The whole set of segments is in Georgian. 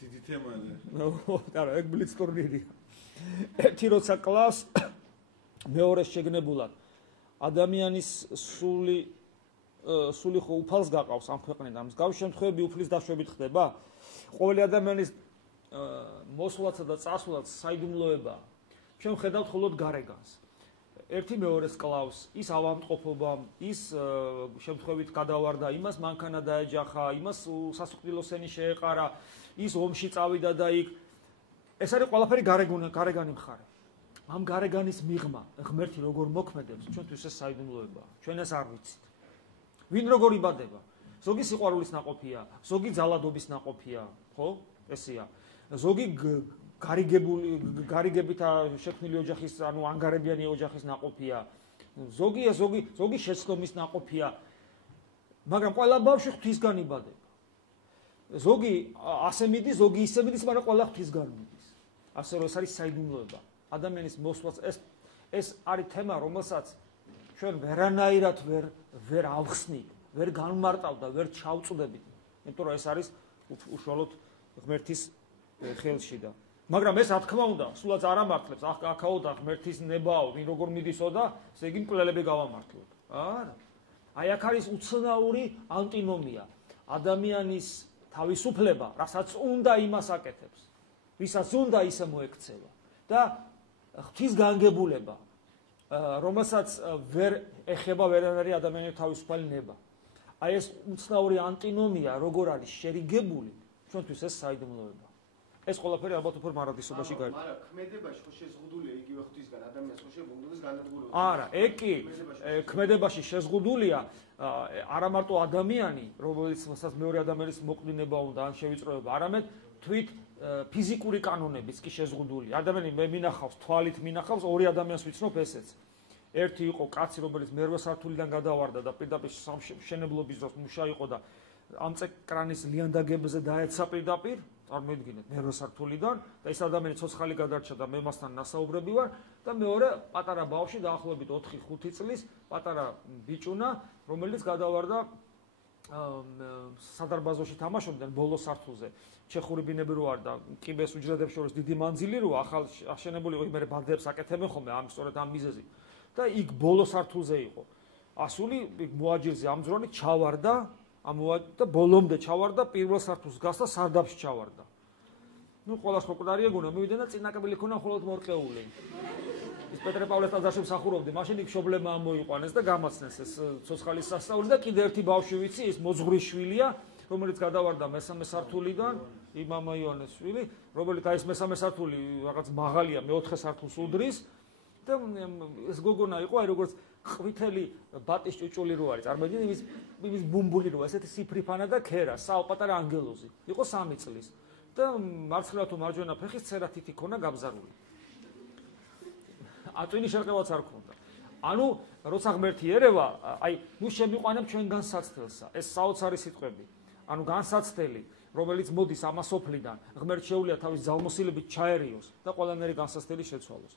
დიდი თემაა. არა, ეგ ბლიც ტურნირია. ერთი როცა კლავს მეორეს შეგნებულად ადამიანის სული ხო უფალს გაყავს ამ ქვეყნიდან. მსგავსი შემთხვევები უფლის დაშვებით ხდება? ყოველი ადამიანის მოსვლაცა და წასვლაც საიდუმლოებაა. ჩვენ ვხედავთ მხოლოდ გარეგანს. ერთი მეორეს კლავს, ის ავადმყოფობამ, ის შემთხვევით გადავარდა, იმას მანქანა დაეჯახა, იმას სასუქდილოსენი შეეყარა, ის ომში წავიდა და იქ. ეს არის ყველაფერი გარეგანი მხარე. ამ გარეგანის მიღმა ღმერთი როგორ მოქმედებს, ჩვენთვის ეს საიდუმლოებაა. ჩვენ ეს არ ვიცით. ვინ როგორ იბადება? ზოგი სიყვარულის ნაყოფია, ზოგი ძალადობის ნაყოფია, ხო? ესეა. ზოგი გარიგებით შექმნილი ოჯახის, ანუ ანგარებიანი ოჯახის ნაყოფია. ზოგი შეცდომის ნაყოფია. მაგრამ ყველა ბავშვი ღვთისგან იბადება. ზოგი ასე მიდის, ზოგი ისე მიდის, მაგრამ ყველა ღვთისგან მიდის. ასე რომ ეს არის საიდუმლოება. ადამიანის მოსვლაც ეს არის თემა, რომელსაც ჩვენ ვერანაირად ვერ ავხსნით, ვერ განმარტავ და ვერ ჩავწვდებით. იმიტომ რომ ეს არის უშუალოდ ღმერთის ხელში და მაგრამ ეს რა თქმა უნდა, სულაც არ ამართლებს, აქაო და ღმერთის ნებაო, ვინ როგორ მიდისო და ესე იგი მკვლელები გავამართლოთ. არა. აი აქ არის უცნაური ანტინომია. ადამიანის თავისუფლება, რასაც უნდა იმას აკეთებს, ვისაც უნდა ისე მოექცევა და ღვთის განგებულება, რომელსაც ვერ ეხება ვერანაირი ადამიანის თავისუფალი ნება. აი ეს უცნაური ანტინომია როგორ არის შერიგებული, ჩვენთვის ეს საიდუმლოება. ეს ყველაფერი ალბათ უფრო მარადისობაში გაიგო. მაგრამ ქმედებაში ხო შეზღუდულია იგივე ღვთისგან, ადამიანს ხო შეგვიძლია განადგურება. არა, ეგ კი ქმედებაში შეზღუდულია არა მარტო ადამიანი, რომელსაც მეორე ადამიანის მოკვდინება უნდა ან შევიწროება, არამედ თვით ფიზიკური კანონებიც კი შეზღუდულია. ადამიანი მე მინახავს, თვალით მინახავს, ორი ადამიანს ვიცნობ ესეც. ერთი იყო კაცი, რომელიც მერვე სართულიდან გადავარდა და პირდაპირ მშენებლობის დროს მუშა იყო და ამ წეკრანის ლიანდაგებზე დაეცა პირდაპირ, წარმოიდგინეთ, მერვე სართულიდან და ეს ადამიანი ცოცხალი გადარჩა და მე მასთან ნასაუბრები ვარ და მეორე პატარა ბავშვი დაახლოებით 4-5 წლის პატარა ბიჭუნა, რომელიც გადავარდა სადარბაზოში თამაშობდნენ ბოლო სართულზე. ჩეხური ბინები რო არ და კიბეს უჯრედებს შორის დიდი მანძილი რო ახალ აშენებული იყო, მე ბადებს აკეთებენ ხოლმე ამ სწორედ ამ მიზეზით. და იქ ბოლო სართულზე იყო. ასული მოაჯირზე ამძრონით ჩავარდა, და ბოლომდე ჩავარდა, პირველ სართულს გასდა, სარდაფში ჩავარდა. ნუ ყველა სხვა მკვდარი ეგონა, მივიდა და წინაკაბილი ქონა მხოლოდ მორყეული. ის პეტრე პავლეს ტაძარში მსახურობდი, მაშინ იქ შობლემა ამოიყვანეს და გამაცნეს ეს ცოცხალის სასწაული და კიდე ერთი ბავშვი ვიცი, ის მოძღვრის შვილია, რომელიც გადავარდა მესამე სართულიდან, იმამა იონეს შვილი, რომელიც აი ეს მესამე სართული რაღაც მაღალია, მეოთხე სართულს უდრის და ეს გოგონა იყო, აი როგორც ყვითელი ბატის ჭუჭული რო არის, წარმოიდგინე იმის ბუმბული რო, ესეთი სიფრიფანა და ქერა, პატარა ანგელოზი. იყო 3 წლის და მარცხენა თუ მარჯვენა ფეხის ცერათითი ქონა გაბზარული. აწვენი შერყევაც არ ქონდა. ანუ როცა ღმერთი ერევა, აი ნუ შემიყვანებ ჩვენგან საცდელსა. ეს საოცარი სიტყვები. ანუ განსაცდელი, რომელიც მოდის ამასოფლიდან, ღმერთს შეუძლია თავის ძალმოსილებით ჩაერიოს და ყველანაირი განსაცდელი შეცვალოს.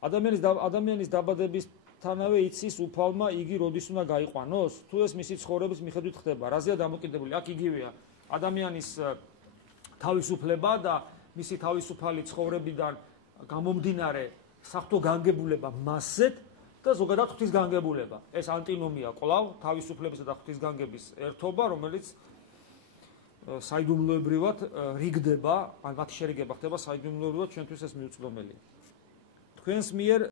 ადამიანის დაბადებისთანავე იცის უფალმა იგი როდის უნდა გაიყვანოს? თუ ეს მისი ცხოვრების მიხედვით ხდება, რაზეა დამოკიდებული? აქ იგივეა ადამიანის თავისუფლება და მისი თავისუფალი ცხოვრებიდან გამომდინარე საღვთო განგებულება მასზეც და ზოგადად ღვთის განგებულება. ეს ანტინომია კვლავ თავისუფლებისა და ღვთის განგების ერთობა, რომელიც საიდუმლოებრივად რიგდება, ან მათი შერიგება ხდება საიდუმლოებრივად, ჩვენთვის ეს მიუწვდომელია. თქვენს მიერ